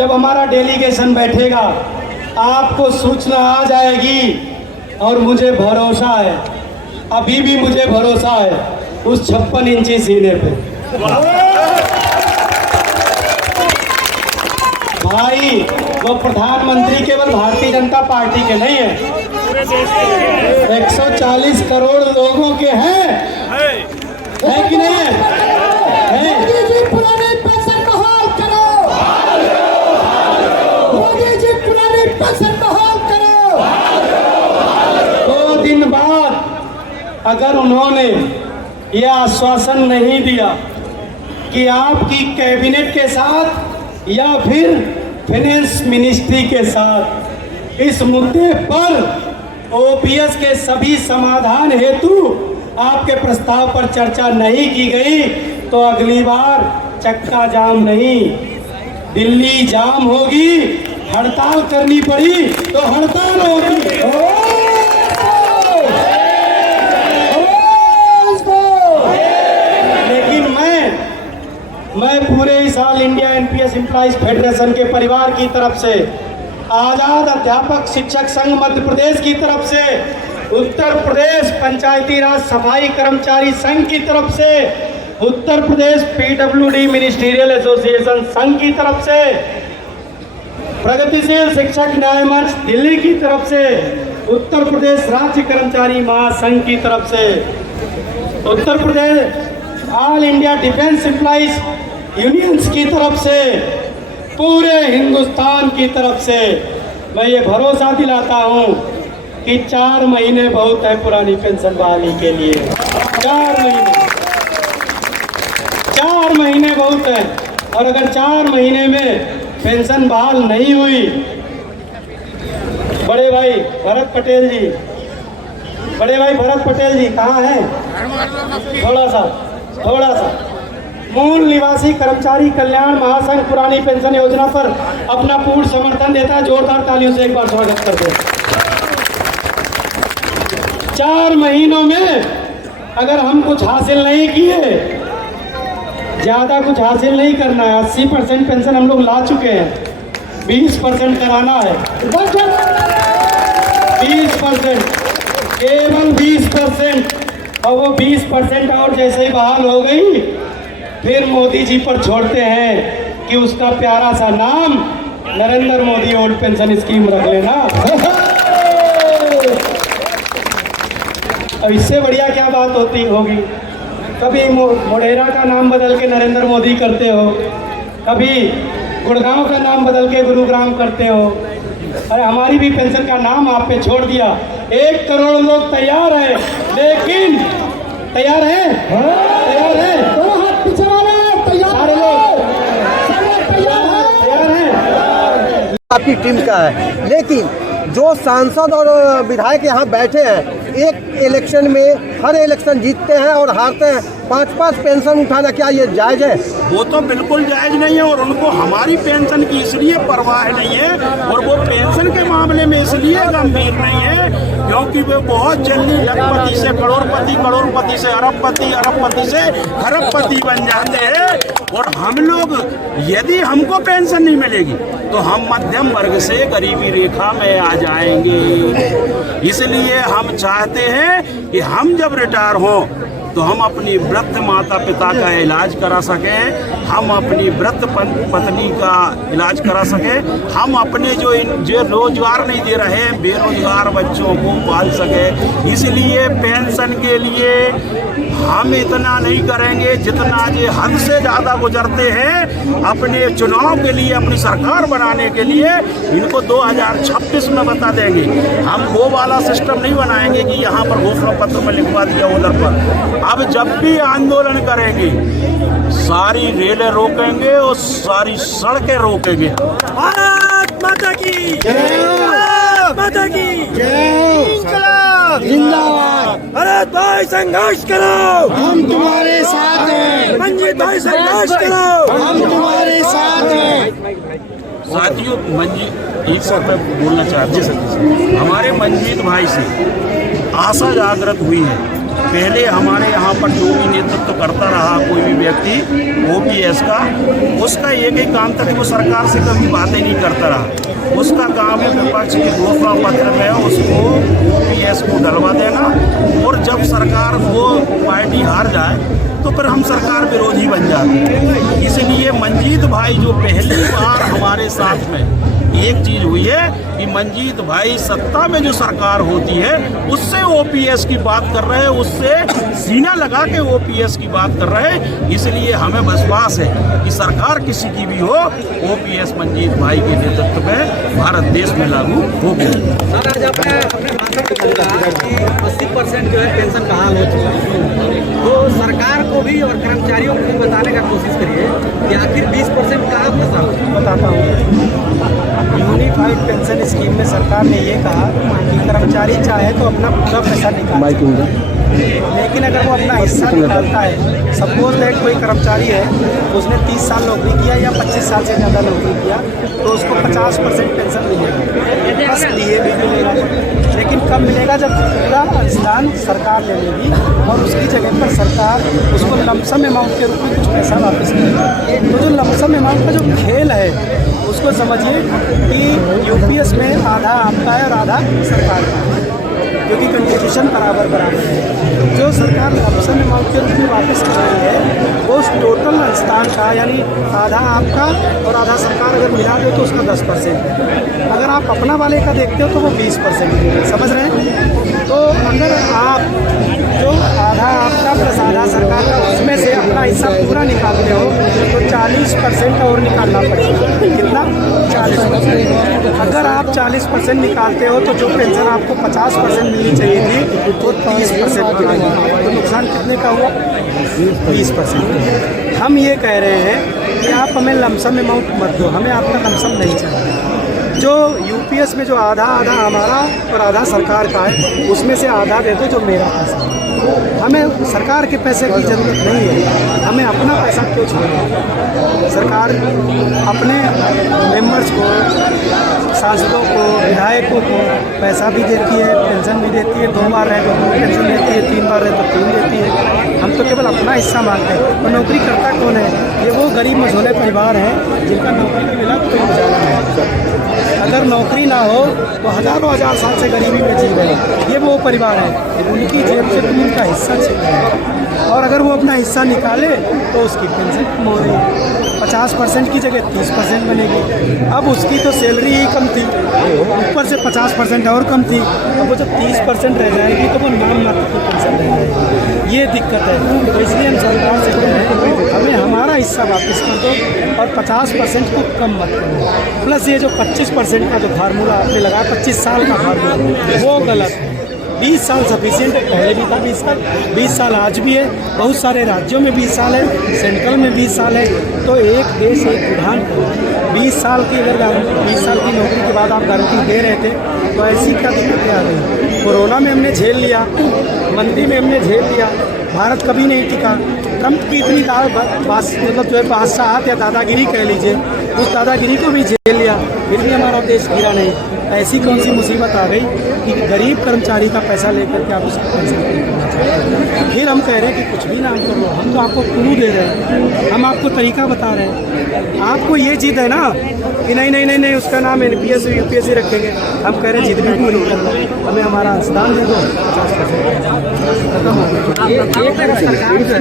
जब हमारा डेलीगेशन बैठेगा आपको सूचना आ जाएगी। और मुझे भरोसा है, अभी भी मुझे भरोसा है उस 56 इंची सीने पे। भाई वो प्रधानमंत्री केवल भारतीय जनता पार्टी के नहीं है, 140 करोड़ लोगों के हैं, है कि नहीं है? मोदी जी पुरानी पेंशन बहाल करो, मोदी जी पुरानी पेंशन बहाल करो। 2 दिन बाद अगर उन्होंने यह आश्वासन नहीं दिया कि आपकी कैबिनेट के साथ या फिर फाइनेंस मिनिस्ट्री के साथ इस मुद्दे पर ओपीएस के सभी समाधान हेतु आपके प्रस्ताव पर चर्चा नहीं की गई तो अगली बार चक्का जाम नहीं, दिल्ली जाम होगी। हड़ताल करनी पड़ी तो हड़ताल होगी। लेकिन मैं पूरे इस साल इंडिया एनपीएस एम्प्लॉइज फेडरेशन के परिवार की तरफ से, आजाद अध्यापक शिक्षक संघ मध्य प्रदेश की तरफ से, उत्तर प्रदेश पंचायती राज सफाई कर्मचारी संघ की तरफ से, उत्तर प्रदेश पीडब्ल्यूडी मिनिस्ट्रियल एसोसिएशन संघ की तरफ से, प्रगतिशील शिक्षक न्याय मंच दिल्ली की तरफ से, उत्तर प्रदेश राज्य कर्मचारी महासंघ की तरफ से, Uttar Pradesh all India defence employees unions की तरफ से, पूरे हिंदुस्तान की तरफ से मैं ये भरोसा दिलाता हूँ कि 4 महीने बहुत है पुरानी पेंशन बहाली के लिए। 4 महीने बहुत है। और अगर 4 महीने में पेंशन बहाल नहीं हुई, बड़े भाई भरत पटेल जी कहाँ हैं? थोड़ा सा मूल निवासी कर्मचारी कल्याण महासंघ पुरानी पेंशन योजना पर अपना पूर्ण समर्थन देता है। जोरदार तालियों से एक बार स्वागत करते हैं। 4 महीनों में अगर हम कुछ हासिल नहीं किए, ज्यादा कुछ हासिल नहीं करना है, 80% पेंशन हम लोग ला चुके हैं, 20% कराना है, 20%, केवल 20%। और वो 20% और जैसे ही बहाल हो गई फिर मोदी जी पर छोड़ते हैं कि उसका प्यारा सा नाम Narendra Modi old pension scheme रख लेना। अब इससे बढ़िया क्या बात होगी? कभी मोढेरा का नाम बदल के नरेंद्र मोदी करते हो, कभी गुड़गांव का नाम बदल के गुरुग्राम करते हो। अरे हमारी भी पेंशन का नाम आप पे छोड़ दिया। 1 करोड़ लोग तैयार हैं, लेकिन तैयार हैं? सारे लोग तैयार हैं। आपकी टीम का है, लेकिन जो सांसद और विधायक यहाँ बैठे हैं, एक इलेक्शन में हर इलेक्शन जीतते हैं और हारते हैं, 5-5 पेंशन उठाना क्या ये जायज़ है? वो तो बिल्कुल जायज़ नहीं है। और उनको हमारी पेंशन की इसलिए परवाह नहीं है, और वो पेंशन के मामले में इसलिए गंभीर नहीं है क्योंकि वे बहुत जल्दी लखपति से करोड़पति, करोड़पति से अरबपति, अरबपति से खरबपति बन जाते हैं। और हम लोग यदि हमको पेंशन नहीं मिलेगी तो हम मध्यम वर्ग से गरीबी रेखा में आ जाएंगे। इसलिए हम चाहते हैं कि हम जब रिटायर हों तो हम अपनी वृद्ध माता पिता का इलाज करा सकें, हम अपनी वृद्ध पत्नी का इलाज करा सकें, हम अपने जो रोजगार नहीं दे रहे हैं बेरोजगार बच्चों को पाल सकें। इसलिए पेंशन के लिए हम इतना नहीं करेंगे जितना ये हद से ज़्यादा गुजरते हैं अपने चुनाव के लिए, अपनी सरकार बनाने के लिए। इनको 2026 में बता देंगे। हम वो वाला सिस्टम नहीं बनाएंगे कि यहाँ पर घोषणा पत्र में लिखवा दिया उधर पर। अब जब भी आंदोलन करेंगे सारी रेलें रोकेंगे और सारी सड़कें रोकेंगे। भारत माता की जय, माता की जय, जिंदाबाद। भारत भाई संघर्ष करो, हम तुम्हारे साथ हैं। मंजीत भाई संघर्ष करो, हम तुम्हारे साथ हैं। साथियों, एक सर मैं बोलना चाहते हैं, हमारे मंजीत भाई से आशा जागृत हुई है पहले हमारे यहाँ पर जो भी नेतृत्व करता रहा कोई भी व्यक्ति ओपीएस का, उसका एक ही काम था कि वो सरकार से कभी बातें नहीं करता रहा। उसका काम है विपक्ष के घोषणा पत्र में उसको ओपीएस को डलवा देना, और जब सरकार वो पार्टी हार जाए तो फिर हम सरकार विरोधी बन जाते हैं। इसलिए मंजीत भाई जो पहली बार हमारे साथ में एक चीज हुई है कि मंजीत भाई सत्ता में जो सरकार होती है उससे ओपीएस की बात कर रहे हैं, उससे सीना लगा के ओपीएस की बात कर रहे हैं। इसलिए हमें विश्वास है कि सरकार किसी की भी हो, ओपीएस मंजीत भाई के नेतृत्व में भारत देश में लागू होगी। सर, आज आपने अपने भाषण में कहा कि 80% जो है पेंशन बहाल हो चुका है, तो सरकार को भी और कर्मचारियों को भी बताने का कोशिश करिए कि आखिर 20% कहाँ फंसा हो। बताता हूँ। यूनिफाइड पेंशन स्कीम में सरकार ने ये कहा कि कर्मचारी चाहे तो अपना पूरा पैसा निकाल, लेकिन अगर वो अपना हिस्सा निकालता है, सपोज दैट कोई कर्मचारी है उसने 30 साल नौकरी किया या 25 साल से ज़्यादा नौकरी किया, तो उसको 50% पेंशन मिलेगा, बस DA भी मिलेगा। लेकिन कब मिलेगा? जब पूरा अनुदान सरकार ले लेगी और उसकी जगह पर सरकार उसको लमसम अमाउंट के रूप में कुछ पैसा वापस करेगी। तो जो लमसम अमाउंट का जो खेल है उसको समझिए कि यूपीएस में आधा आपका है और आधा सरकार का है, क्योंकि कंट्रीब्यूशन बराबर है। जो सरकार लमसम अमाउंट के रूप में वापस कर रही है वो उस टोटल अनुदान का, यानी आधा आपका और आधा सरकार अगर मिला दे तो उसका 10% है। अगर आप अपना वाले का देखते हो तो वो 20% है। समझ रहे हैं? तो अगर आप जो आधा आपका प्लस आधा सरकार का उसमें से अपना हिस्सा पूरा निकालते हो तो 40% और निकालना पड़ेगा। कितना? 40%। अगर आप 40% निकालते हो तो जो पेंशन आपको 50% मिलनी चाहिए थी वो 30% मिलेगी, तो नुकसान कितने का हुआ? 20%। हम ये कह रहे हैं कि आप हमें लमसम अमाउंट मत दो, हमें आपका लमसम नहीं चाहिए। जो यूपीएस में जो आधा आधा हमारा और आधा सरकार का है उसमें से आधा दे दो जो मेरा पैसा है। हमें सरकार के पैसे की ज़रूरत नहीं है, हमें अपना पैसा क्यों छोड़ना? सरकार अपने मेंबर्स को, सांसदों को, विधायकों को पैसा भी देती है, पेंशन भी देती है। 2 बार रहे तो 2 पेंशन देती है, 3 बार रहे तो 3 देती है। हम तो केवल अपना हिस्सा मांगते हैं। और नौकरी करता कौन है? ये वो गरीब मझोले परिवार हैं जिनका नौकरी के बिना कोई गुजारा नहीं। अगर नौकरी ना हो तो हज़ारों हजार साल से गरीबी में जी रहे, ये वो परिवार है, उनकी जेब से तुम उनका हिस्सा चाहिए। और अगर वो अपना हिस्सा निकाले तो उसकी पेंशन कम हो रही है, 50% की जगह 30% बनेगी। अब उसकी तो सैलरी ही कम थी, ऊपर से 50% और कम थी। अब वो जब 30% रह जाएगी तो वो नाम मात्र की पेंशन रह जाएगी। ये दिक्कत है। तो इसलिए हम सरकार से कह रहे हैं हमें हमारा हिस्सा वापस कर दो और 50% को कम मत करो। प्लस ये जो 25% का जो फार्मूला आपने लगाया, 25 साल का फार्मूला, वो गलत है। 20 साल सफिशिएंट है, पहले भी था 20 साल, 20 साल आज भी है, बहुत सारे राज्यों में 20 साल है, सेंट्रल में 20 साल है। तो एक देश एक विधान, 20 साल की अगर 20 साल की नौकरी के बाद आप गारंटी दे रहे थे तो ऐसी क्या दिक्कतें आ गई? कोरोना में हमने झेल लिया, मंदी में हमने झेल लिया, भारत कभी नहीं टिका। ट्रंप की इतनी मतलब जो है बादशाहत या दादागिरी कह लीजिए, उस दादागिरी को भी झेल लिया, फिर भी हमारा देश गिरा नहीं। ऐसी कौन सी मुसीबत आ गई कि गरीब कर्मचारी का पैसा लेकर के आप उसको पेंशन नहीं करना चाहते हैं? फिर हम कह रहे हैं कि कुछ भी नाम करो, हम तो आपको क्लू दे रहे हैं, हम आपको तरीका बता रहे हैं। आपको ये जिद है ना कि नहीं नहीं नहीं नहीं उसका नाम NPS UPSC रखेंगे, हम कह रहे हैं जिद भी पूरी करना, हमें हमारा अनुदान दे दो, 50% खत्म हो गया। सरकार जो है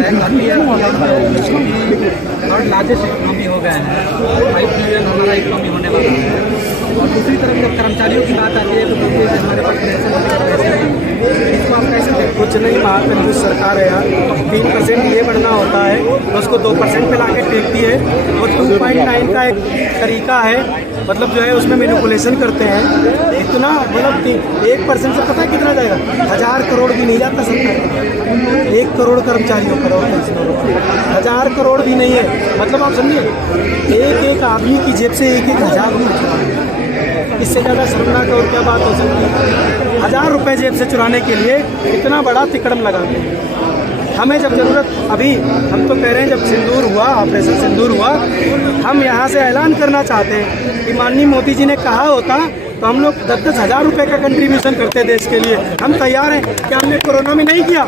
और लार्जेस्ट इकोनॉमी हो गया है, 5 ट्रिलियन हमारा इकोनॉमी होने वाला है। और दूसरी तरफ जब कर्मचारियों की बात आती है तो बोलते हैं कि हमारे पास पेंशन इसको आप कैसे देखें? कुछ नहीं, महाकंजूस सरकार है यार। 3% ये बढ़ना होता है तो उसको 2% पे ला के टेकती है। वो 2.9 का एक तरीका है, मतलब जो है उसमें मैनिपुलेशन करते हैं। इतना मतलब 1% से पता है कितना जाएगा? 1000 करोड़ भी नहीं जाता सरकार। 1 करोड़ कर्मचारियों का 1000 करोड़ भी नहीं है। मतलब आप समझिए एक आदमी की जेब से 1,000 रुपये, इससे ज़्यादा शर्मनाक और क्या बात हो सकती है? 1000 रुपये जेब से चुराने के लिए इतना बड़ा तिकड़म लगाते हैं। हमें जब ज़रूरत, अभी हम तो कह रहे हैं जब सिंदूर हुआ, ऑपरेशन सिंदूर हुआ, हम यहाँ से ऐलान करना चाहते हैं कि माननीय मोदी जी ने कहा होता तो हम लोग 10-10 हज़ार रुपए का कंट्रीब्यूशन करते देश के लिए। हम तैयार हैं। क्या हमने कोरोना में नहीं किया?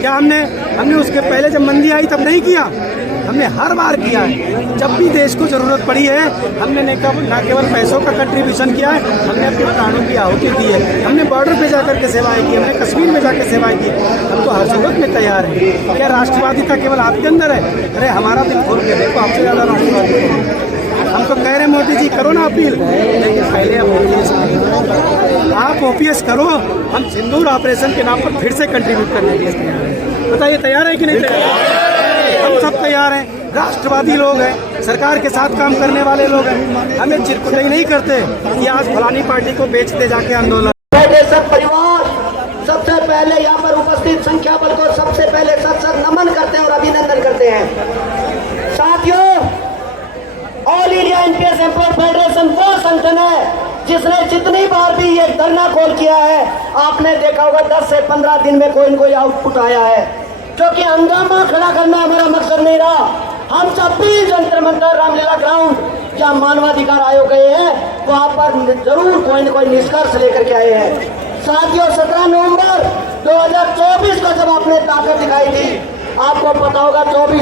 क्या हमने उसके पहले जब मंदी आई तब नहीं किया? हमने हर बार किया है। जब भी देश को ज़रूरत पड़ी है हमने ना केवल पैसों का कंट्रीब्यूशन किया है, हमने अपने प्राणों की आहुति दी है। हमने बॉर्डर पे जाकर के सेवाएं की, हमने कश्मीर में जाकर सेवाएं की। हम तो हर सूरत में तैयार हैं। क्या राष्ट्रवादिता केवल आपके अंदर है? अरे हमारा दिल खोल के देखो, आपसे ज़्यादा राष्ट्रवादी कौन? हम तो कह रहे हैं मोदी जी करो ना अपील, लेकिन पहले आप ओपीएस करो। हम सिंदूर ऑपरेशन के नाम पर फिर से कंट्रीब्यूट करने के लिए तैयार हैं। बताइए तैयार है कि नहीं तैयार? हम सब तैयार हैं। राष्ट्रवादी लोग हैं, सरकार के साथ काम करने वाले लोग हैं। हमें चिरकुटाई नहीं करते कि आज फलानी पार्टी को बेचते जाके आंदोलन। सब परिवार सबसे पहले यहाँ पर उपस्थित संख्या बल को सबसे पहले सत नमन करते हैं और अभिनंदन करते हैं। साथियों, all India NPS employ federation वो संगठन है जिसने जितनी बार भी ये धरना कॉल किया है, आपने देखा होगा 10 से 15 दिन में कोई न कोई आउटपुट आया है। क्योंकि हंगामा खड़ा करना हमारा मकसद नहीं रहा। हम जब भी जंतर मंतर, रामलीला ग्राउंड जहाँ मानवाधिकार आयोग गए हैं, वहां पर जरूर कोई न कोई निष्कर्ष लेकर के आए हैं। साथियों, 17 नवंबर 2024 को जब आपने ताकत दिखाई थी, आपको पता होगा 24